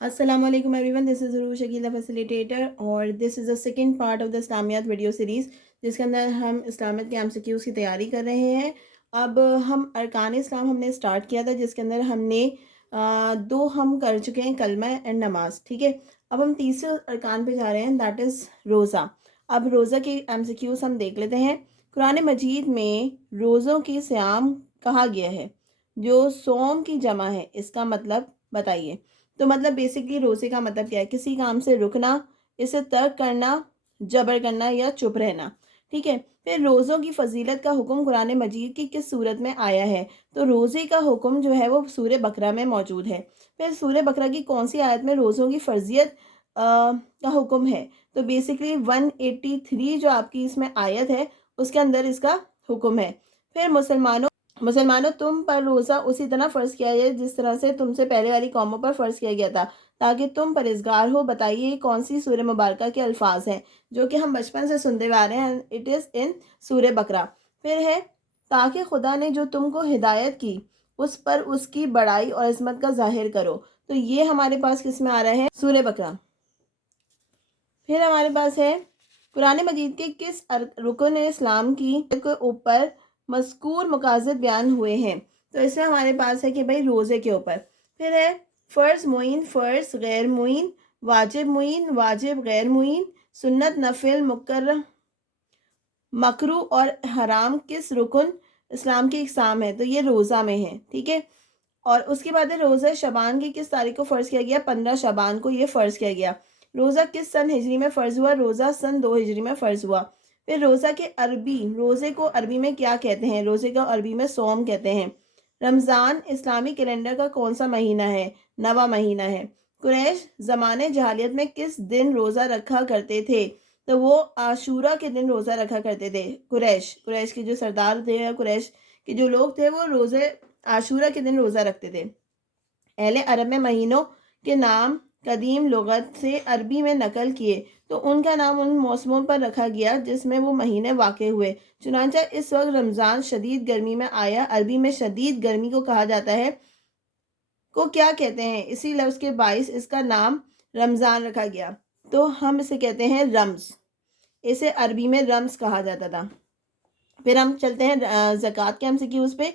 अस्सलाम वालेकुम everyone, this is ज़रूर शकीला फैसिलिटेटर और this is the second part of the Islamiat video series जिसके अंदर हम इस्लामियत के एमसीक्यूज़ की तैयारी कर रहे हैं। अब हम अरकान इस्लाम हमने स्टार्ट किया था जिसके अंदर हमने दो हम कर चुके हैं, कलमा एंड नमाज। ठीक है, अब हम तीसरे अरकान पे जा रहे हैं, दैट इज़ रोज़ा। अब रोज़ा के एमसीक्यूज़ हम देख लेते हैं। कुरान मजीद में रोज़ों की सियाम कहा गया है, जो सोम की जमा है, इसका मतलब बताइए। तो मतलब बेसिकली रोज़े का मतलब क्या है? किसी काम से रुकना, इसे तर्क करना, जबर करना या चुप रहना। ठीक है, फिर रोज़ों की फजीलत का हुक्म कुरान मजीद की किस सूरत में आया है? तो रोज़े का हुक्म जो है वो सूरह बकरा में मौजूद है। फिर सूरह बकरा की कौन सी आयत में रोज़ों की फ़र्जियत का हुक्म है? तो बेसिकली 183 जो आपकी इसमें आयत है उसके अंदर इसका हुक्म है। फिर मुसलमानों तुम पर रोज़ा उसी तरह फ़र्ज़ किया है जिस तरह से तुमसे पहले वाली कौमों पर फ़र्ज़ किया गया था, ताकि तुम परहेज़गार हो। बताइए कौन सी सूरह मुबारक के अल्फाज हैं जो कि हम बचपन से सुनते हुए आ रहे हैं? इट इज़ इन सूरह बकरा। फिर है, ताकि खुदा ने जो तुमको हिदायत की उस पर उसकी बड़ाई और इज़्ज़त का ज़ाहिर करो। तो ये हमारे पास किस में आ रहा है? सूरह बकरा। फिर हमारे पास है, कुरान मजीद के किस रुकन इस्लाम की के ऊपर मज़कूर मकासद बयान हुए हैं? तो इसमें हमारे पास है कि भाई रोज़े के ऊपर। फिर है, फ़र्ज़ मुइन, फ़र्ज़ गैर मुइन, वाजिब गैर मुइन, सुन्नत नफिल मुकर्रह मकरू और हराम किस रुकन इस्लाम की इकसाम है? तो ये रोज़ा में है। ठीक है, और उसके बाद है, रोज़ा शबान की किस तारीख को फ़र्ज़ किया गया? 15 शबान को ये फ़र्ज़ किया गया। रोज़ा किस सन हिजरी में फ़र्ज़ हुआ? रोज़ा सन 2 हिजरी में फ़र्ज़ हुआ। फिर रोज़ा के अरबी, रोज़े को अरबी में क्या कहते हैं? रोज़े को अरबी में सौम कहते हैं। रमज़ान इस्लामी कैलेंडर का कौन सा महीना है? नवा महीना है। कुरैश ज़माने जहालियत में किस दिन रोज़ा रखा करते थे? तो वो आशूरा के दिन रोज़ा रखा करते थे। कुरैश के जो सरदार थे या कुरैश के जो लोग थे वो रोज़े आशूरा के दिन रोज़ा रखते थे। अहले अरब में महीनों के नाम कदीम लुगत से अरबी में नकल किए तो उनका नाम उन मौसमों पर रखा गया जिसमें वो महीने वाक़ हुए। चुनांचा इस वक्त रमज़ान शदीद गर्मी में आया। अरबी में शदीद गर्मी को कहा जाता है, को क्या कहते हैं? इसी लफ्ज़ के बाइस इसका नाम रमज़ान रखा गया। तो हम इसे कहते हैं रम्ज़। इसे अरबी में रम्ज़ कहा जाता था। फिर हम चलते हैं ज़कात के एमसीक्यूज़ पे।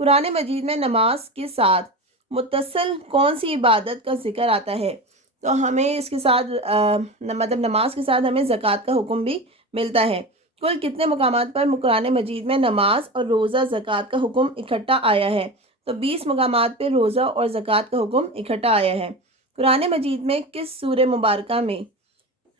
कुरान मजीद में नमाज के साथ मुत्तसल कौन सी इबादत का ज़िक्र आता है? तो हमें इसके साथ मतलब नमाज के साथ हमें ज़कात का हुक्म भी मिलता है। कुल कितने मकामात पर कुरान मजीद में नमाज और रोज़ा ज़कात का हुक्म इकट्ठा आया है? तो 20 मकामात पे रोज़ा और ज़कात का हुक्म इकट्ठा आया है। कुरान मजीद में किस सूरह मुबारक में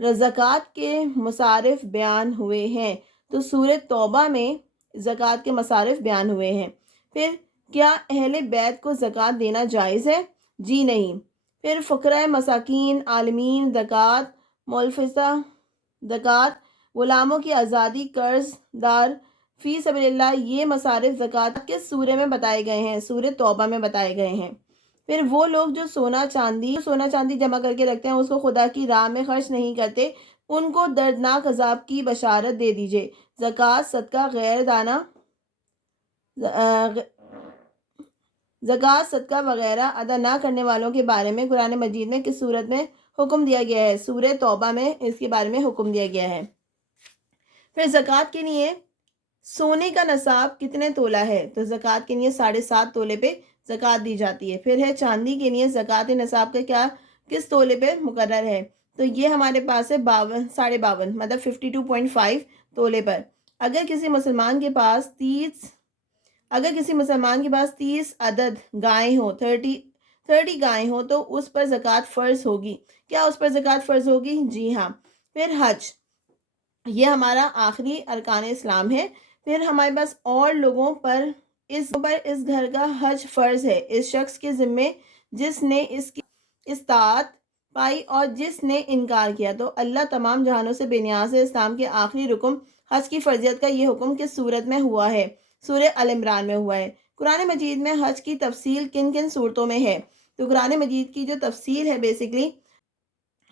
ज़कात के मसारिफ बयान हुए हैं? तो सूरह तौबा में ज़कात के मसारिफ बयान हुए हैं। फिर, क्या अहले बैत को ज़कात देना जायज़ है? जी नहीं। फिर फ़ुक़रा मसाकीन, आलमीन, ज़कात, मुलफ़िसा ज़कात, ग़ुलामों की आज़ादी, कर्ज़दार, फ़ी सबीलिल्लाह, ये मसारिफ ज़कात किस सूरह में बताए गए हैं? सूरह तौबा में बताए गए हैं। फिर वो लोग जो सोना चांदी जमा करके रखते हैं उसको खुदा की राह में खर्च नहीं करते, उनको दर्दनाक अजाब की बशारत दे दीजिए। ज़कात, सदका, गैर दाना ज़कात, सदका वगैरह अदा ना करने वालों के बारे में कुरान मजीद में किस सूरत में हुक्म दिया गया है? सूरह तौबा में इसके बारे में हुक्म दिया गया है। फिर ज़कात के लिए सोने का नसाब कितने तोला है? तो ज़कात के लिए 7.5 तोले पे ज़कात दी जाती है। फिर है, चांदी के लिए ज़कात नसाब का क्या किस तोले पे मुकर्रर है? तो ये हमारे पास है 52 मतलब 52.5 तोले पर। अगर किसी मुसलमान के पास 30 अदद गायें हो, 30 गायें हो, तो उस पर ज़कात फ़र्ज़ होगी। क्या उस पर ज़कात फ़र्ज़ होगी? जी हाँ। फिर हज, ये हमारा आखिरी अरकान इस्लाम है। फिर हमारे पास और लोगों पर इस घर का हज फ़र्ज़ है इस शख्स के ज़िम्मे जिसने इसकी इस्तात पाई और जिसने इनकार किया। तो अल्लाह तमाम जहानों से बेनियाज़ है। इस्लाम के आखिरी रुकन हज की फ़र्ज़ियत का ये हुक्म किस सूरत में हुआ है? सूरह अल इमरान में हुआ है। कुरान मजीद में हज की तफसील किन किन सूरतों में है? तो कुरान मजीद की जो तफसील है, बेसिकली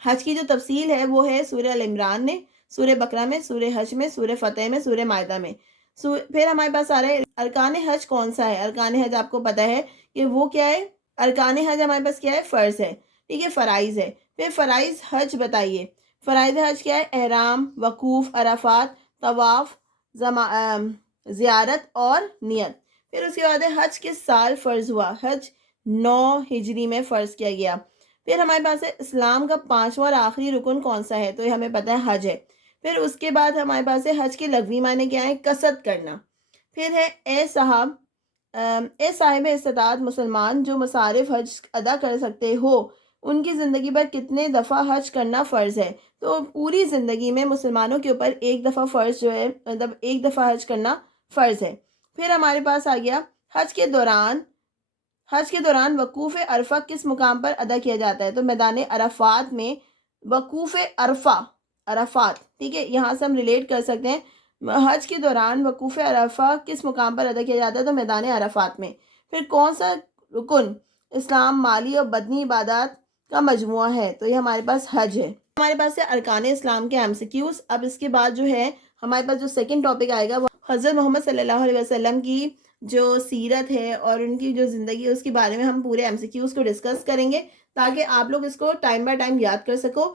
हज की जो तफसील है वो है सूरह अल इमरान में, सूरह बकरा में, सूरह हज में, सूरह फ़तह में, सूरह मायदा में। फिर हमारे पास आ रहा है अरकान हज कौन सा है? अरकान हज आपको पता है कि वो क्या है? अरकान हज हमारे पास क्या है? फ़र्ज़ है। ٹھیک ہے، فرائض ہے. پھر فرائض حج بتائیے. فرائض حج کیا ہے؟ احرام، وقوف عرفات، طواف، زیارت اور نیت. پھر اس کے بعد ہے حج کس سال فرض ہوا؟ حج 9 ہجری میں فرض کیا گیا. پھر ہمارے پاس ہے اسلام کا 5واں اور آخری رکن کون سا ہے؟ تو یہ ہمیں پتہ ہے حج ہے. پھر اس کے بعد ہمارے پاس ہے حج کے لغوی معنی کیا ہے؟ قصد کرنا. پھر ہے اے صاحب استطاعت مسلمان جو مصارف حج ادا کر سکتے ہو ان کی زندگی پر کتنے دفعہ حج کرنا فرض ہے؟ تو پوری زندگی میں مسلمانوں کے اوپر ایک دفعہ فرض جو ہے، مطلب ایک دفعہ حج کرنا فرض ہے. پھر ہمارے پاس آ گیا حج کے دوران وقوف عرفہ کس مقام پر ادا کیا جاتا ہے؟ تو میدان عرفات میں وقوف عرفات. ٹھیک ہے، یہاں سے ہم ریلیٹ کر سکتے ہیں. حج کے دوران وقوف عرفہ کس مقام پر ادا کیا جاتا ہے؟ تو میدان عرفات میں. پھر کون سا رکن اسلام مالی اور بدنی عبادات کا مجموعہ ہے؟ تو یہ ہمارے پاس حج ہے. ہمارے پاس ہے ارکان اسلام کے MCQs. اب اس کے بعد جو ہے ہمارے پاس جو سیکنڈ ٹاپک آئے گا وہ حضرت محمد صلی اللہ علیہ وسلم کی جو سیرت ہے اور ان کی جو زندگی ہے اس کے بارے میں ہم پورے MCQs کو ڈسکس کریں گے تاکہ آپ لوگ اس کو ٹائم بائی ٹائم یاد کر سکو.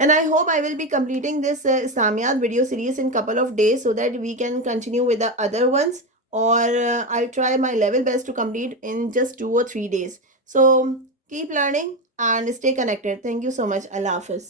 And I hope I will be completing this Islamiyat video series in couple of days so that we can continue with the other ones. Or I'll try my level best to complete in just 2 or 3 days. So keep learning and stay connected. Thank you so much. Allah Hafiz.